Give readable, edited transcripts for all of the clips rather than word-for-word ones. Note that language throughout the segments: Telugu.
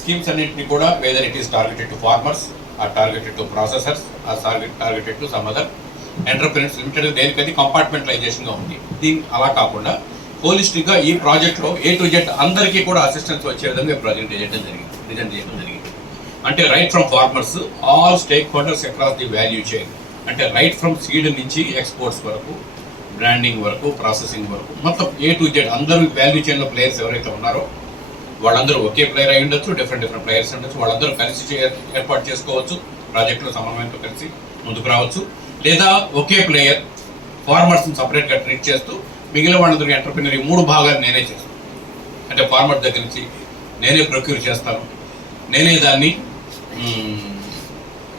స్కీమ్స్ అన్నింటినీ కూడా whether it is targeted to farmers, or targeted to processors, or targeted to some other entrepreneurs limited, దేనికది కంపార్ట్మెంటలైజేషన్గా ఉంది. దీని అలా కాకుండా హోలిస్టిక్గా ఈ ప్రాజెక్ట్లో A to Z అందరికీ కూడా అసిస్టెన్స్ వచ్చే విధంగా ప్రజెంట్ చేయడం జరిగింది. అంటే right from farmers all stake holders across the value chain, అంటే రైట్ ఫ్రమ్ సీడ్ నుంచి ఎక్స్పోర్ట్స్ వరకు, బ్రాండింగ్ వరకు, ప్రాసెసింగ్ వరకు, మొత్తం A to Z అందరూ వాల్యూ చైన్లో ప్లేయర్స్ ఎవరైతే ఉన్నారో వాళ్ళందరూ ఒకే ప్లేయర్ అయి ఉండొచ్చు, డిఫరెంట్ ప్లేయర్స్ ఉండొచ్చు, వాళ్ళందరూ కలిసి ఏర్పాటు చేసుకోవచ్చు, ప్రాజెక్టులో సమన్వయంతో కలిసి ముందుకు రావచ్చు. లేదా ఒకే ప్లేయర్ ఫార్మర్స్ని సపరేట్గా ట్రీట్ చేస్తూ మిగిలిన వాళ్ళందరికీ ఎంటర్ప్రినర్ ఈ 3 భాగాలు నేనే చేస్తాను. అంటే ఫార్మర్ దగ్గర నుంచి నేనే ప్రొక్యూర్ చేస్తాను, నేనే దాన్ని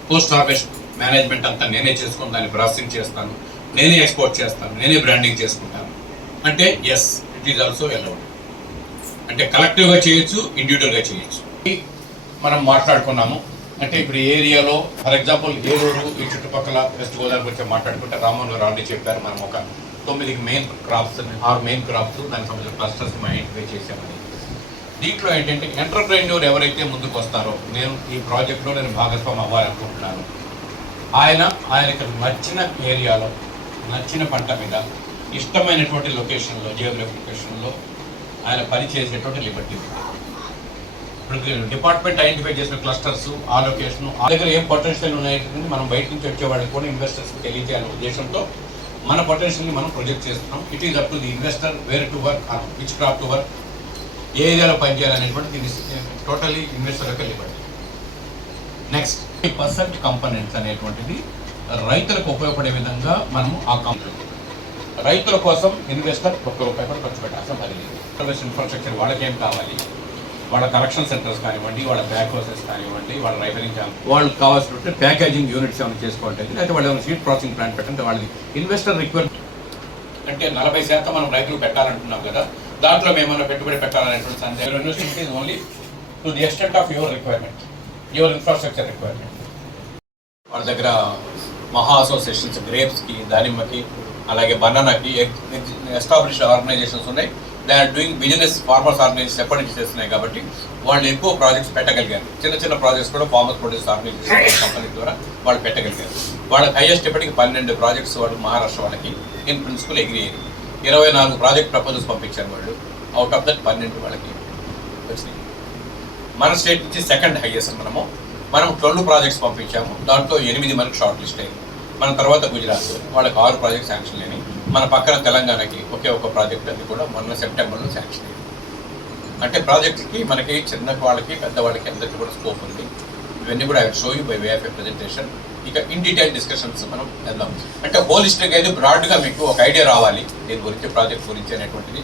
పోస్ట్ హార్వెస్ట్ మేనేజ్మెంట్ అంతా నేనే చేసుకొని దాన్ని ప్రాసెసింగ్ చేస్తాను, నేనే ఎక్స్పోర్ట్ చేస్తాను, నేనే బ్రాండింగ్ చేసుకుంటాను. అంటే yes, it is also allowed. అంటే కలెక్టివ్గా చేయొచ్చు, ఇండివిజువల్గా చేయొచ్చు. మనం మాట్లాడుకున్నాము. అంటే ఇప్పుడు ఏరియాలో ఫర్ ఎగ్జాంపుల్ ఏలూరు ఈ చుట్టుపక్కల వెస్ట్ గోదావరి గురించి మాట్లాడుకుంటే రామ్మోహన్ గారు ఆల్రెడీ చెప్పారు. మనం ఒక 9 మెయిన్ క్రాప్స్, 6 మెయిన్ క్రాప్స్ దానికి సంబంధించిన క్లస్టర్స్ మనం ఐడెంటిఫై చేసామని. దీంట్లో ఏంటంటే ఎంటర్ప్రెన్యూర్ ఎవరైతే ముందుకు వస్తారో, నేను ఈ ప్రాజెక్ట్లో నేను భాగస్వామి అవ్వాలనుకుంటున్నాను, ఆయనకు నచ్చిన ఏరియాలో నచ్చిన పంట మీద ఇష్టమైనటువంటి లొకేషన్లో, జియోగ్రఫిక్ లొకేషన్లో ఆయన పని చేసేటువంటి లిబర్టీ. ఇప్పుడు డిపార్ట్మెంట్ ఐడెంటిఫై చేసిన క్లస్టర్స్, ఆ లొకేషన్, ఆ దగ్గర ఏం పొటెన్షియల్ ఉన్నాయంటే మనం బయట నుంచి వచ్చే వాళ్ళకి కూడా ఇన్వెస్టర్స్కి తెలియజేయాలనే ఉద్దేశంతో మన పొటెన్షియల్ని మనం ప్రొజెక్ట్ చేస్తున్నాం. It is up to the investor where to work, which crop to work, ఏ ఏరియాలో పనిచేయాలనేటువంటి దీన్ని టోటలీ ఇన్వెస్టర్లకు వెళ్ళిపడింది. నెక్స్ట్ 10% కంపోనెంట్స్ అనేటువంటిది రైతులకు ఉపయోగపడే విధంగా మనము ఆ కంపెనీ రైతుల కోసం ఇన్వెస్టర్ ₹1 కూడా ఖర్చు పెట్టాల్సిన పని లేదు. సర్వీస్ ఇన్ఫ్రాస్ట్రక్చర్ వాళ్ళకేం కావాలి, వాళ్ళ కలెక్షన్ సెంటర్స్ కానివ్వండి, వాళ్ళ బ్యాక్ హౌసెస్ కానివ్వండి, వాళ్ళ రైవరింగ్ వాళ్ళకి కావాల్సినట్టు ప్యాకేజింగ్ యూనిట్స్ ఏమైనా చేసుకోవాలి, లేకపోతే వాళ్ళు ఏమైనా సీడ్ ప్రాసెసింగ్ ప్లాంట్ పెట్టంటే వాళ్ళది ఇన్వెస్టర్ రిక్వైర్మెంట్. అంటే 40% మనం రైతులు పెట్టాలంటున్నాం కదా, దాంట్లో మేమన్నా పెట్టుబడి పెట్టాలనేటువంటి సందేహం. Investment is only to the extent of your requirement, your infrastructure requirement. వాళ్ళ దగ్గర మహా అసోసియేషన్స్, గ్రేప్స్కి, దానిమ్మకి, అలాగే బనానాకి ఎస్టాబ్లిష్డ్ ఆర్గనైజేషన్స్ ఉన్నాయి. They are doing business, farmers organisation ఎప్పటి నుంచి చేస్తున్నాయి కాబట్టి వాళ్ళు ఎక్కువ ప్రాజెక్ట్స్ పెట్టగలిగారు. చిన్న ప్రాజెక్ట్స్ కూడా ఫార్మర్స్ ప్రొడ్యూస్ ఆర్గనైజేషన్ కంపెనీ ద్వారా వాళ్ళు పెట్టగలిగారు. వాళ్ళకి హైయెస్ట్ ఇప్పటికి 12 ప్రాజెక్ట్స్ వాళ్ళు మహారాష్ట్ర వాళ్ళకి ఇన్ ప్రిన్సిపల్ అగ్రీ అయ్యారు. 24 ప్రాజెక్ట్ ప్రపోజల్స్ పంపించారు వాళ్ళు. అవుట్ ఆఫ్ దట్ 12 వాళ్ళకి వచ్చినాయి. మన స్టేట్ నుంచి సెకండ్ హైయెస్ట్ మనం 12 ప్రాజెక్ట్స్ పంపించాము. దాంట్లో 8 మనకు షార్ట్ లిస్ట్ అయ్యింది. మన తర్వాత గుజరాత్ వాళ్ళకి 6 ప్రాజెక్ట్స్ శాంక్షన్ అయినాయి. మన పక్కన తెలంగాణకి ఒకే ఒక ప్రాజెక్ట్ అది కూడా మొన్న సెప్టెంబర్లో శాంక్షన్ అయింది. అంటే ప్రాజెక్ట్కి మనకి చిన్న వాళ్ళకి, పెద్దవాళ్ళకి అందరికీ కూడా స్కోప్ ఉంది. ఇవన్నీ కూడా I will show you by way of a presentation. ఇక ఇన్ డీటెయిల్ డిస్కషన్స్ మనం వెళ్దాం. అంటే హోలిస్టిక్ అయితే బ్రాడ్గా మీకు ఒక ఐడియా రావాలి దీని గురించి, ప్రాజెక్ట్ గురించి అనేటువంటిది.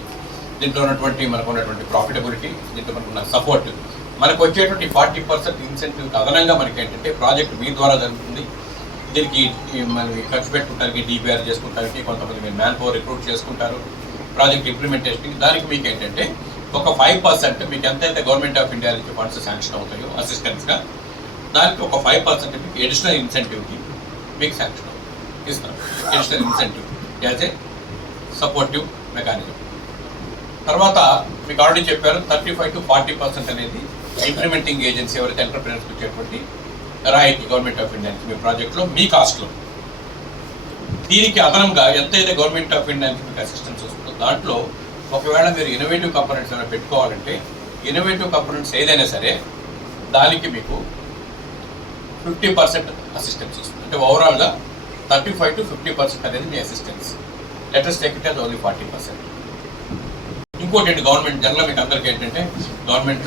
దీంట్లో మనకున్నటువంటి ప్రాఫిటబిలిటీ, దీంట్లో మనకున్న సపోర్ట్, మనకు వచ్చేటువంటి 40% ఇన్సెంటివ్ అదనంగా మనకి ఏంటంటే ప్రాజెక్ట్ మీ ద్వారా జరుగుతుంది. దీనికి మనం ఖర్చు పెట్టుకుంటానికి, డిపిఆర్ చేసుకుంటానికి, కొంతమంది మీరు మ్యాన్ పవర్ రిక్రూట్ చేసుకుంటారు ప్రాజెక్ట్ ఇంప్లిమెంటేషన్కి. దానికి మీకు ఏంటంటే ఒక 5% మీకు ఎంతైతే గవర్నమెంట్ ఆఫ్ ఇండియా నుంచి ఫండ్స్ శాంక్షన్ అవుతాయో అసిస్టెన్స్గా, దానికి ఒక 5% మీకు అడిషనల్ ఇన్సెంటివ్కి మీకు శాంక్షన్ ఇస్తాం. Additional incentive as a supportive mechanism. తర్వాత మీకు ఆల్రెడీ చెప్పారు 35 to 40% అనేది ఇంప్లిమెంటింగ్ ఏజెన్సీ ఎవరైతే ఎంటర్ప్రెనర్స్కి వచ్చేటువంటి రాయితీ గవర్నమెంట్ ఆఫ్ ఇండియా మీ ప్రాజెక్ట్లో మీ కాస్ట్లో. దీనికి అదనంగా ఎంతైతే గవర్నమెంట్ ఆఫ్ ఇండియా నుంచి మీకు అసిస్టెన్స్ వస్తుందో దాంట్లో ఒకవేళ మీరు ఇన్నోవేటివ్ కంపోనెంట్స్ ఏమైనా పెట్టుకోవాలంటే, ఇన్నోవేటివ్ కంపోనెంట్స్ ఏదైనా సరే దానికి మీకు 50% అసిస్టెన్స్ వస్తుంది. అంటే ఓవరాల్గా 35 to 50% అనేది మీ assistance. Latest take it as only 40%. ఇంకోటి గవర్నమెంట్ జనరల్ మీకు అందరికీ ఏంటంటే గవర్నమెంట్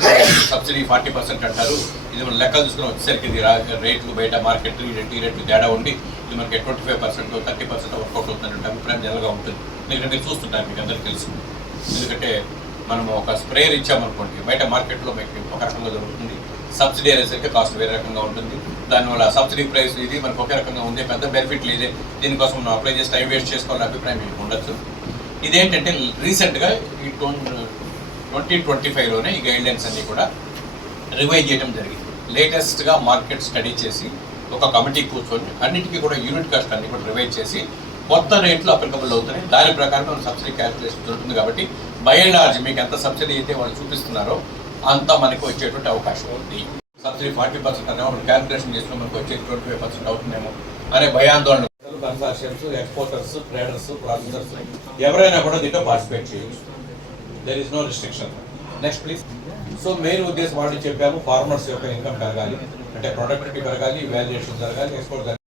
సబ్సిడీ 40% అంటారు. ఇది మనం లెక్కలు చూసుకుని వచ్చేసరికి ఇది రేట్లు బయట మార్కెట్ టీ రేట్లు తేడా ఉండి ఇది మనకి 25% 30% వర్కౌట్ అవుతుందంటే అభిప్రాయం జనరల్గా ఉంటుంది. ఎందుకంటే చూస్తుంటారు, మీకు అందరికీ తెలుసు. ఎందుకంటే మనము ఒక స్ప్రేయర్ ఇచ్చామనుకోండి, బయట మార్కెట్లో మీకు ఒక రకంగా దొరుకుతుంది, సబ్సిడీ అనేసరికి కాస్ట్ వేరే రకంగా ఉంటుంది. దానివల్ల సబ్సిడీ ప్రైస్ ఇది మనకు ఒకే రకంగా ఉంది, పెద్ద బెనిఫిట్ లేదే, దీనికోసం మనం అప్లై చేసి టైం వేస్ట్ చేసుకోవాలని అభిప్రాయం మీకు ఉండొచ్చు. ఇదేంటంటే రీసెంట్గా ఈ 2025లోనే ఈ గైడ్లైన్స్ అన్నీ కూడా రివైజ్ చేయడం జరిగింది. లేటెస్ట్గా మార్కెట్ స్టడీ చేసి ఒక కమిటీ కూర్చొని అన్నిటికీ కూడా యూనిట్ కాస్ట్ అన్ని కూడా రివైజ్ చేసి కొత్త రేట్లు అప్లికబుల్ అవుతున్నాయి. దాని ప్రకారం సబ్సిడీ క్యాల్కులేషన్ ఉంటుంది. కాబట్టి బై అండ్ లార్జ్ మీకు ఎంత సబ్సిడీ అయితే వాళ్ళు చూపిస్తున్నారో అంత మనకి వచ్చేటువంటి అవకాశం ఉంది. సబ్సిడీ 40% అనేమో మనం క్యాల్కులేషన్ చేసుకుని మనకు వచ్చేది 25% అవుతుందేమో అనే భయాందోళన. కన్సార్షియమ్స్, ఎక్స్పోర్టర్స్, ట్రేడర్స్, ప్రాసెసర్స్ ఎవరైనా కూడా దీంట్లో పార్టిసిపేట్ చేయొచ్చు. There is no restriction. Next please. So main ఉద్దేశం వాడి చెప్పాము, ఫార్మర్స్ యొక్క ఇన్కమ్ పెరగాలి, అంటే ప్రొడక్టివిటీ పెరగాలి, వాల్యుయేషన్ జరగాలి, ఎక్స్పోర్ట్